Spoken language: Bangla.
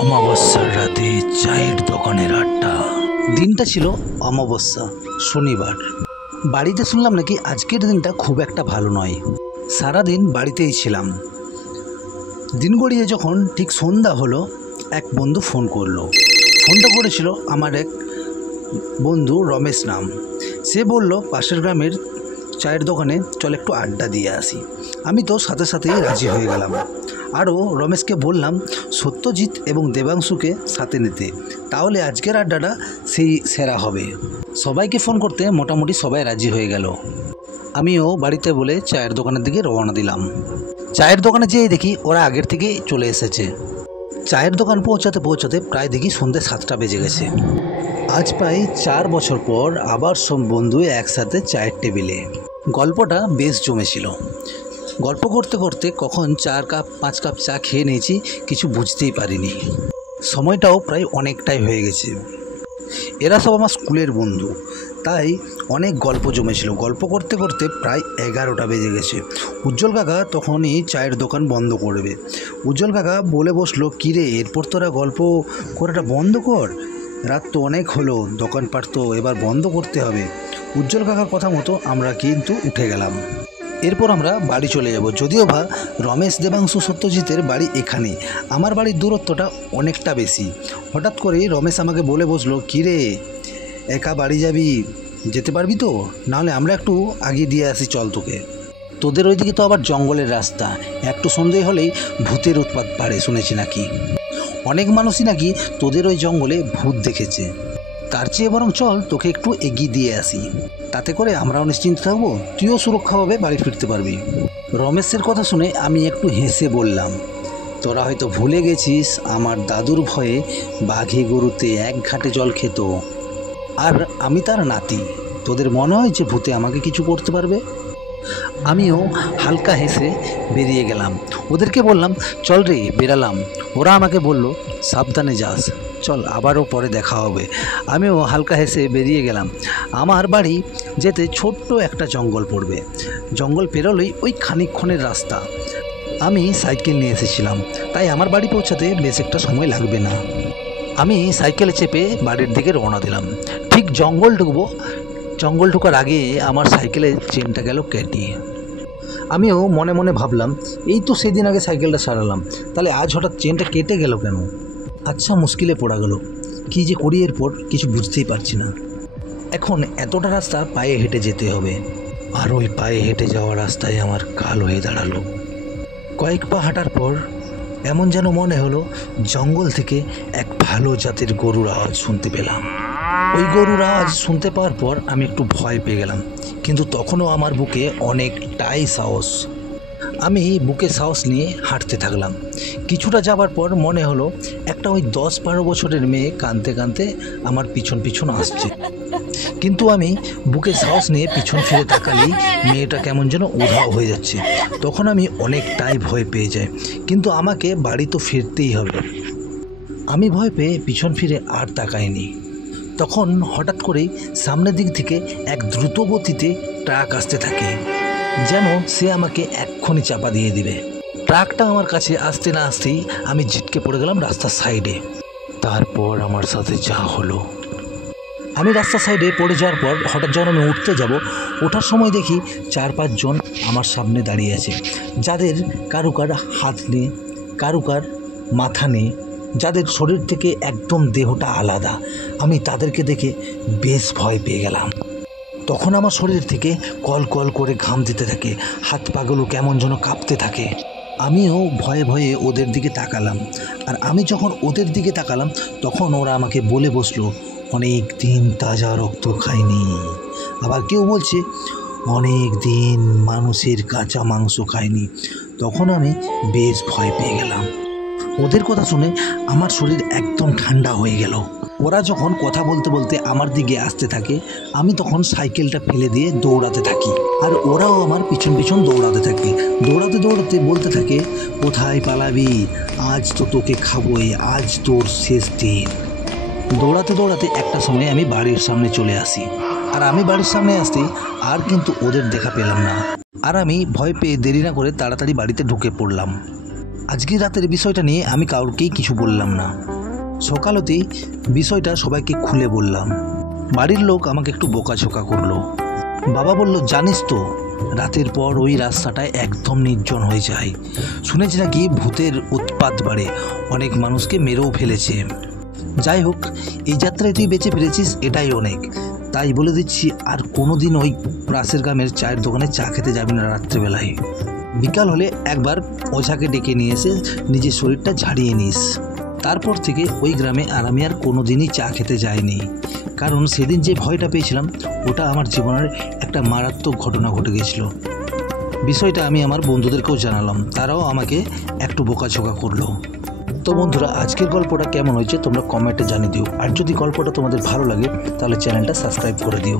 অমাবস্যার রাতে চায়ের দোকানের আড্ডা। দিনটা ছিল অমাবস্যা, শনিবার। বাড়িতে শুনলাম নাকি আজকের দিনটা খুব একটা ভালো নয়। সারাদিন বাড়িতেই ছিলাম। দিন গড়িয়ে যখন ঠিক সন্ধ্যা হলো, এক বন্ধু ফোন করলো। ফোনটা করেছিল আমার এক বন্ধু রমেশ নাম। সে বলল পাশের গ্রামের চায়ের দোকানে চল একটু আড্ডা দিয়ে আসি। আমি তো সাথে সাথেই রাজি হয়ে গেলাম। আরও রমেশকে বললাম সত্যজিৎ এবং দেবাংশুকে সাথে নিতে, তাহলে আজকের আড্ডাটা সেই সেরা হবে। সবাইকে ফোন করতে মোটামুটি সবাই রাজি হয়ে গেল। আমিও বাড়িতে বলে চায়ের দোকানের দিকে রওনা দিলাম। চায়ের দোকানে যেয়ে দেখি ওরা আগের থেকেই চলে এসেছে। চায়ের দোকান পৌঁছাতে পৌঁছাতে প্রায় দেখি সন্ধ্যে 7টা বেজে গেছে। আজ প্রায় 4 বছর পর আবার সব বন্ধু একসাথে চায়ের টেবিলে। গল্পটা বেশ জমেছিল। গল্প করতে করতে কখন 4 কাপ 5 কাপ চা খেয়ে নিয়েছি কিছু বুঝতেই পারিনি। সময়টাও প্রায় অনেকটাই হয়ে গেছে। এরা সব আমার স্কুলের বন্ধু, তাই অনেক গল্প জমেছিল। গল্প করতে করতে প্রায় 11টা বেজে গেছে। উজ্জ্বল কাকা তখনই চায়ের দোকান বন্ধ করবে। উজ্জ্বল কাকা বলে বসলো, কিরে এরপর তোরা গল্প করাটা বন্ধ কর, রাত তো অনেক হলো, দোকানপাট তো এবার বন্ধ করতে হবে। উজ্জ্বল কাকার কথা মতো আমরা কিন্তু উঠে গেলাম। এরপর আমরা বাড়ি চলে যাব। যদিও বা রমেশ, দেবাংশু, সত্যজিতের বাড়ি এখানে, আমার বাড়ির দূরত্বটা অনেকটা বেশি। হঠাৎ করে রমেশ আমাকে বলে বসলো, কিরে একা বাড়ি যাবি, যেতে পারবি তো? নাহলে আমরা একটু আগে দিয়ে আসি, চল তোকে। তোদের ওইদিকে তো আবার জঙ্গলের রাস্তা, একটু সন্দেহ হলেই ভূতের উৎপাত বাড়ে শুনেছি নাকি। অনেক মানুষই নাকি তোদের ওই জঙ্গলে ভূত দেখেছে। তার চেয়ে বরং চল তোকে একটু এগিয়ে দিয়ে আসি, তাতে করে আমরাও নিশ্চিন্ত থাকবো, তুইও সুরক্ষাভাবে বাড়ি ফিরতে পারবি। রমেশের কথা শুনে আমি একটু হেসে বললাম, তোরা হয়তো ভুলে গেছিস আমার দাদুর ভয়ে বাঘে গরুতে এক ঘাটে জল খেত, আর আমি তার নাতি। তোদের মনে হয় যে ভূতে আমাকে কিছু করতে পারবে? আমিও হালকা হেসে বেরিয়ে গেলাম। ওদেরকে বললাম চল রে, বেরালাম। ওরা আমাকে বলল সাবধানে যাস, চল আবারও পরে দেখা হবে। আমিও হালকা হেসে বেরিয়ে গেলাম। আমার বাড়ি যেতে ছোট্ট একটা জঙ্গল পড়বে। জঙ্গল পেরোলেই ওই খানিকক্ষণের রাস্তা। আমি সাইকেল নিয়ে এসেছিলাম, তাই আমার বাড়ি পৌঁছাতে বেশ একটা সময় লাগবে না। আমি সাইকেলে চেপে বাড়ির দিকে রওনা দিলাম। ঠিক জঙ্গল ঢুকবো, জঙ্গল ঢোকার আগে আমার সাইকেলের চেনটা গেল কেটে। আমিও মনে মনে ভাবলাম, এই তো সেদিন আগে সাইকেলটা সারালাম, তাহলে আজ হঠাৎ চেনটা কেটে গেল কেন? আচ্ছা, মুশকিলে পড়া গেল। কী যে করি এরপর কিছু বুঝতেই পারছি না। এখন এতটা রাস্তা পায়ে হেঁটে যেতে হবে, আর ওই পায়ে হেঁটে যাওয়া রাস্তায় আমার কাল হয়ে দাঁড়ালো। কয়েক পা হাঁটার পর এমন যেন মনে হলো জঙ্গল থেকে এক ভালো জাতের গরুর আওয়াজ শুনতে পেলাম। ওই গরুর আওয়াজ শুনতে পাওয়ার পর আমি একটু ভয় পেয়ে গেলাম, কিন্তু তখনও আমার বুকে অনেকটাই সাহস। আমি বুকে সাহস নিয়ে হাঁটতে থাকলাম। কিছুটা যাবার পর মনে হলো একটা ওই 10-12 বছরের মেয়ে কাঁদতে কাঁদতে আমার পিছন পিছন আসছে। কিন্তু আমি বুকে সাহস নিয়ে পিছন ফিরে তাকালেই মেয়েটা কেমন যেন উধাও হয়ে যাচ্ছে। তখন আমি অনেকটাই ভয় পেয়ে যাই, কিন্তু আমাকে বাড়ি তো ফিরতেই হবে। আমি ভয় পেয়ে পিছন ফিরে আর তাকাইনি। তখন হঠাৎ করেই সামনের দিক থেকে এক দ্রুত গতিতে ট্রাক আসতে থাকে, যেন সে আমাকে এক্ষুনি চাপা দিয়ে দিবে। ট্রাকটা আমার কাছে আসতে না আসতেই আমি ঝিটকে পড়ে গেলাম রাস্তার সাইডে। তারপর আমার সাথে যা হলো, আমি রাস্তার সাইডে পড়ে যাওয়ার পর হঠাৎ যখন আমি উঠতে যাব, ওঠার সময় দেখি 4-5 জন আমার সামনে দাঁড়িয়ে আছে, যাদের কারুকার হাত নেই, কারুকার মাথা নেই, যাদের শরীর থেকে একদম দেহটা আলাদা। আমি তাদেরকে দেখে বেশ ভয় পেয়ে গেলাম। তখন আমার শরীর থেকে কল কল করে ঘাম দিতে থাকে, হাত পাগুলো কেমন যেন কাঁপতে থাকে। আমিও ভয়ে ভয়ে ওদের দিকে তাকালাম। আর আমি যখন ওদের দিকে তাকালাম তখন ওরা আমাকে বলে বসলো, অনেক দিন তাজা রক্ত খাইনি। আবার কেউ বলছে অনেক দিন মানুষের কাঁচা মাংস খাইনি। তখন আমি বেশ ভয় পেয়ে গেলাম। ওদের কথা শুনে আমার শরীর একদম ঠান্ডা হয়ে গেল। ওরা যখন কথা বলতে বলতে আমার দিকে আসতে থাকে, আমি তখন সাইকেলটা ফেলে দিয়ে দৌড়াতে থাকি, আর ওরাও আমার পিছন পিছন দৌড়াতে থাকে। দৌড়াতে দৌড়াতে বলতে থাকে, কোথায় পালাবি, আজ তো তোকে খাবোই, আজ তোর শেষ দিন। দৌড়াতে দৌড়াতে একটা সময় আমি বাড়ির সামনে চলে আসি। আর আমি বাড়ির সামনে আসতে আর কিন্তু ওদের দেখা পেলাম না। আর আমি ভয় পেয়ে দেরি না করে তাড়াতাড়ি বাড়িতে ঢুকে পড়লাম। আজকের রাতের বিষয়টা নিয়ে আমি কাউকেই কিছু বললাম না। সকাল হতেই বিষয়টা সবাইকে খুলে বললাম। বাড়ির লোক আমাকে একটু বোকাঝোকা করলো। বাবা বলল, জানিস তো রাতের পর ওই রাস্তাটায় একদম নির্জন হয়ে যায়। শুনেছি নাকি ভূতের উৎপাত বাড়ে, অনেক মানুষকে মেরেও ফেলেছে। যাই হোক, এই যাত্রায় তুই বেঁচে ফিরেছিস এটাই অনেক। তাই বলে দিচ্ছি, আর কোনো দিন ওই পাশের গ্রামের চায়ের দোকানে চা খেতে যাবি না রাত্রেবেলায়। বিকাল হলে একবার ওঝাকে ডেকে নিয়ে এসে নিজের শরীরটা ঝাড়িয়ে নিস। তারপর থেকে ওই গ্রামে আর আমি আর কোনো দিনই চা খেতে যাইনি, কারণ সেদিন যে ভয়টা পেয়েছিলাম ওটা আমার জীবনের একটা মারাত্মক ঘটনা ঘটে গেছিল। বিষয়টা আমি আমার বন্ধুদেরকেও জানালাম, তারাও আমাকে একটু বোকাঝোকা করলো। তো বন্ধুরা, আজকের গল্পটা কেমন হয়েছে তোমরা কমেন্টে জানিয়ে দিও। আর যদি গল্পটা তোমাদের ভালো লাগে তাহলে চ্যানেলটা সাবস্ক্রাইব করে দিও।